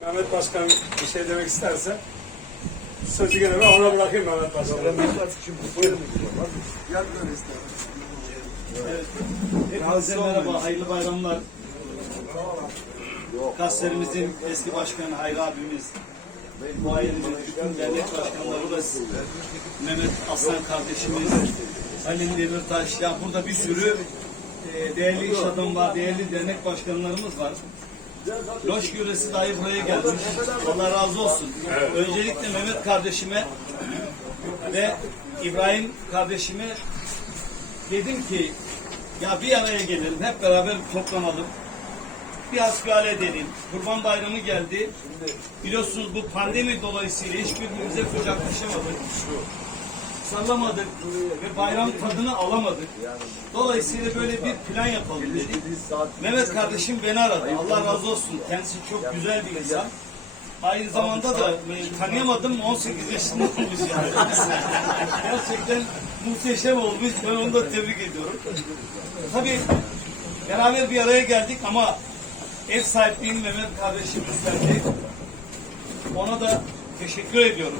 Mehmet Başkan bir şey demek isterse sözü gene ben ona bırakayım Mehmet Başkan'a. Buyurun. Hepinize merhaba, hayırlı bayramlar. Kaslerimizin eski başkanı Hayri abimiz, bu ailemizin bütün dernek başkanlarımız, Mehmet Aslan kardeşimiz, Halil Demirtaş, ya burada bir sürü e, değerli iş adamı var, değerli dernek başkanlarımız var. Loş yöresi dahi buraya gelmiş. Allah razı olsun. Öncelikle Mehmet kardeşime ve İbrahim kardeşime dedim ki ya bir araya gelelim, hep beraber toplanalım. Bir hasbihal edelim. Kurban Bayramı geldi. Biliyorsunuz bu pandemi dolayısıyla hiçbirbirimize kucaklaşamadık. Sallamadık ve bayram tadını alamadık. Dolayısıyla böyle bir plan yapalım dedik. Mehmet kardeşim beni aradı. Allah razı olsun. Kendisi çok güzel bir insan. Aynı zamanda da e, tanıyamadım 18 yaşında olmuş yani. Gerçekten muhteşem olmuş. Ben onu da tebrik ediyorum. Tabii beraber bir araya geldik ama ev sahipliğini Mehmet kardeşim üstlendi. Ona da teşekkür ediyorum.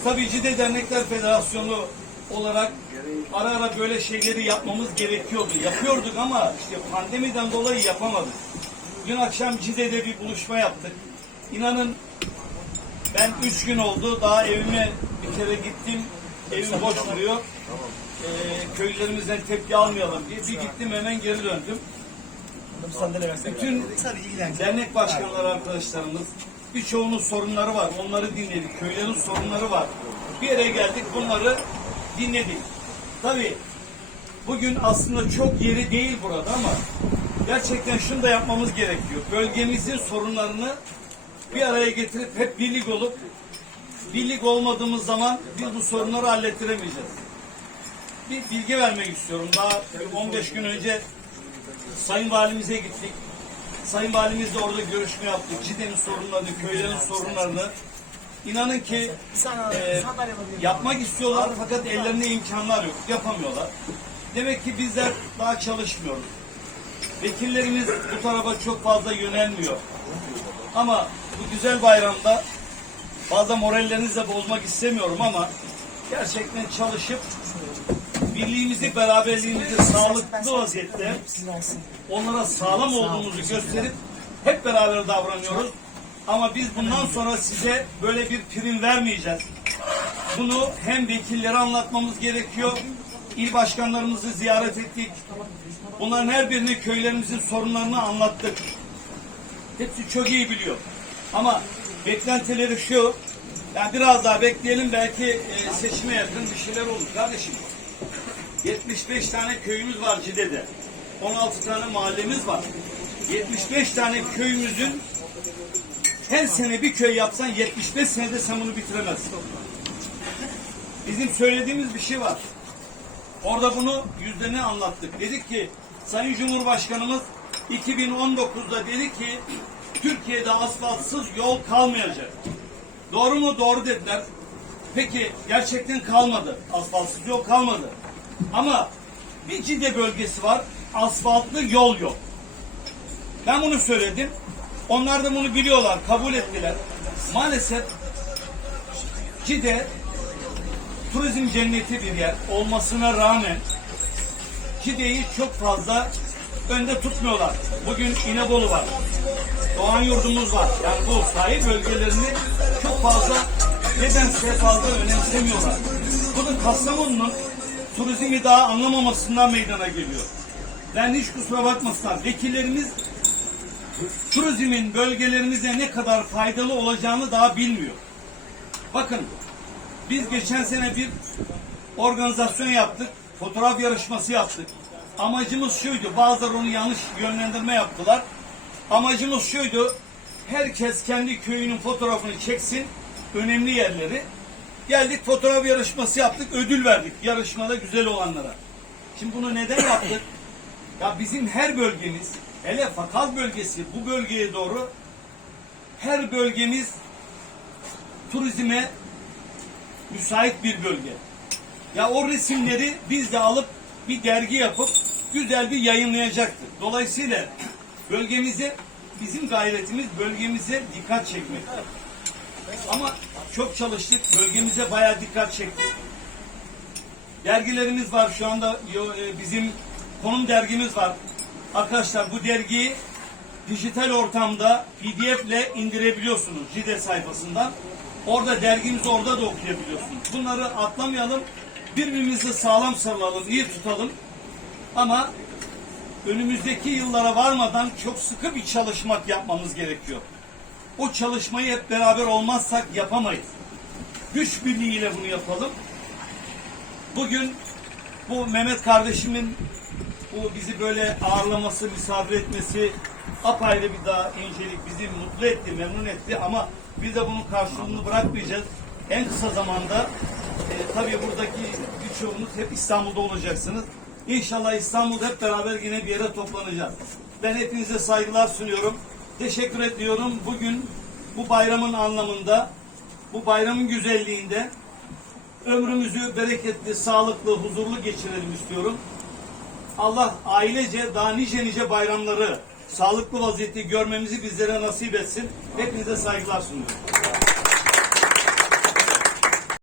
Biz tabii Cide Dernekler Federasyonu olarak ara ara böyle şeyleri yapmamız gerekiyordu. Yapıyorduk ama işte pandemiden dolayı yapamadık. Dün akşam Cide'de bir buluşma yaptık. İnanın ben üç gün oldu. Daha evime bir kere gittim. Evim boş duruyor. Ee, köylerimizden tepki almayalım diye. Bir gittim hemen geri döndüm. Bütün dernek başkanları arkadaşlarımız birçoğunun sorunları var. Onları dinledik. Köylerin sorunları var. Bir yere geldik bunları dinledik. Tabii bugün aslında çok yeri değil burada ama gerçekten şunu da yapmamız gerekiyor. Bölgemizin sorunlarını bir araya getirip hep birlik olup birlik olmadığımız zaman biz bu sorunları hallettiremeyeceğiz. Bir bilgi vermek istiyorum. Daha 15 gün önce Sayın Valimize gittik. Sayın Valimizle orada görüşme yaptık. Cide'nin sorunlarını, köylerin sorunlarını. İnanın ki e, yapmak istiyorlar fakat ellerinde imkanlar yok. Yapamıyorlar. Demek ki bizler daha çalışmıyoruz. Vekillerimiz bu tarafa çok fazla yönelmiyor. Ama bu güzel bayramda fazla morallerinizi de bozmak istemiyorum ama gerçekten çalışıp birliğimizi, beraberliğimizi sağlıklı vaziyette onlara sağlam olduğumuzu gösterip hep beraber davranıyoruz. Ama biz bundan sonra size böyle bir prim vermeyeceğiz. Bunu hem vekillere anlatmamız gerekiyor. İl başkanlarımızı ziyaret ettik. Bunların her birine köylerimizin sorunlarını anlattık. Hepsi çok iyi biliyor. Ama beklentileri şu, yani biraz daha bekleyelim belki e, seçime yakın bir şeyler olur. Kardeşim 75 tane köyümüz var Cide'de. 16 tane mahallemiz var. 75 tane köyümüzün her sene bir köy yapsan 75 senede sen bunu bitiremezsin. Bizim söylediğimiz bir şey var. Orada bunu yüzlerine anlattık. Dedik ki Sayın Cumhurbaşkanımız 2019'da dedi ki Türkiye'de asfaltsız yol kalmayacak. Doğru mu? Doğru dediler. Peki gerçekten kalmadı. Asfaltsız yol kalmadı. Ama bir Cide bölgesi var. Asfaltlı yol yok. Ben bunu söyledim. Onlar da bunu biliyorlar, kabul ettiler. Maalesef Cide turizm cenneti bir yer olmasına rağmen Cide'yi çok fazla önde tutmuyorlar. Bugün İnebolu var. Doğan yurdumuz var. Yani bu sahil bölgelerini çok fazla nedense fazla önemsemiyorlar. Bu da Kastamonu'nun turizmi daha anlamamasından meydana geliyor. Ben hiç kusura bakmasınlar. Vekillerimiz turizmin bölgelerimize ne kadar faydalı olacağını daha bilmiyor. Bakın biz geçen sene bir organizasyon yaptık. Fotoğraf yarışması yaptık. Amacımız şuydu. Bazıları onu yanlış yönlendirme yaptılar. Amacımız şuydu. Herkes kendi köyünün fotoğrafını çeksin. Önemli yerleri. Geldik fotoğraf yarışması yaptık. Ödül verdik yarışmada güzel olanlara. Şimdi bunu neden yaptık? Ya bizim her bölgemiz, hele Fakal bölgesi bu bölgeye doğru her bölgemiz turizme müsait bir bölge. Ya o resimleri biz de alıp bir dergi yapıp güzel bir yayınlayacaktık. Dolayısıyla bölgemizi bizim gayretimiz bölgemize dikkat çekmek. Ama çok çalıştık, bölgemize bayağı dikkat çektik. Dergilerimiz var şu anda e, bizim konum dergimiz var. Arkadaşlar bu dergiyi dijital ortamda PDF ile indirebiliyorsunuz CİDE sayfasından. Orada dergimizi orada da okuyabiliyorsunuz. Bunları atlamayalım. Birbirimizi sağlam sarılalım, iyi tutalım. Ama önümüzdeki yıllara varmadan çok sıkı bir çalışmak yapmamız gerekiyor. O çalışmayı hep beraber olmazsak yapamayız. Güç birliğiyle bunu yapalım. Bugün bu Mehmet kardeşimin bu bizi böyle ağırlaması, misafir etmesi apayrı bir daha incelik bizi mutlu etti, memnun etti ama biz de bunun karşılığını bırakmayacağız. En kısa zamanda e, tabii buradaki birçoğunuz hep İstanbul'da olacaksınız. İnşallah İstanbul'da hep beraber yine bir yere toplanacağız. Ben hepinize saygılar sunuyorum. Teşekkür ediyorum. Bugün bu bayramın anlamında, bu bayramın güzelliğinde ömrümüzü bereketli, sağlıklı, huzurlu geçirelim istiyorum. Allah ailece daha nice nice bayramları sağlıklı vaziyette görmemizi bizlere nasip etsin. Hepinize saygılar sunuyorum.